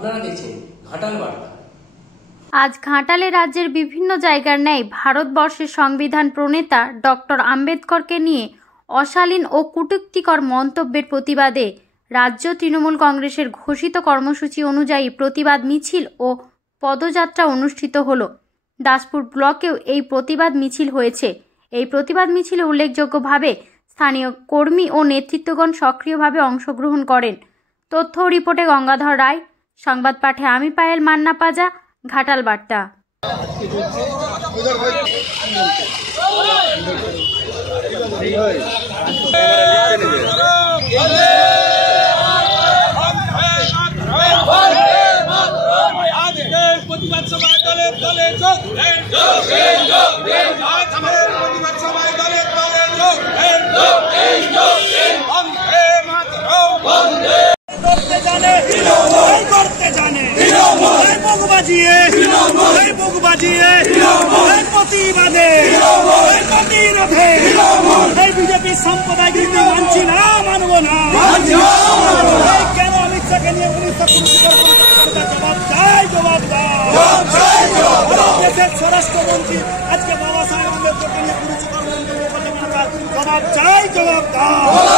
আপনারা দেখছেন ঘাটাল বার্তা। আজ ঘাটালে রাজ্যের বিভিন্ন জায়গার ন্যায় ভারতবর্ষের সংবিধান প্রণেতা ডক্টর আম্বেদকরকে নিয়ে অশালীন ও কটূক্তিকর মন্তব্যের প্রতিবাদে রাজ্য তৃণমূল কংগ্রেসের ঘোষিত কর্মসূচি অনুযায়ী প্রতিবাদ মিছিল ও পদযাত্রা অনুষ্ঠিত হলো। দাসপুর ব্লকেও এই প্রতিবাদ মিছিল হয়েছে। এই প্রতিবাদ মিছিলে উল্লেখযোগ্যভাবে স্থানীয় কর্মী ও নেতৃত্বগণ সক্রিয়ভাবে অংশগ্রহণ করেন। তথ্য ও রিপোর্টে গঙ্গাধর রায়, সংবাদ পাঠে আমি পায়েল মান্না পাজা, ঘাটাল বার্তা। প্রতিবাদ সভায় দলে দলে যোগ দেন, প্রতিবাদ সভায় দলে দলে যোগ দেন, বন্দে মাতরম, করতে জানে করতে জানে বুক বাজিয়ে প্রতিবাদে প্রতিরোধে এই বিজেপি সম্প্রদায় কিন্তু মানছি না, মানবো না। কেন অমিত শাহকে নিয়ে জবাব চাই, জবাব দাও। দেশের স্বরাষ্ট্রমন্ত্রী আজকে বাবা সাহেব আম্বেদকরকে নিয়ে পুরো মন্তব্য করতে জবাব চাই, জবাব দাও।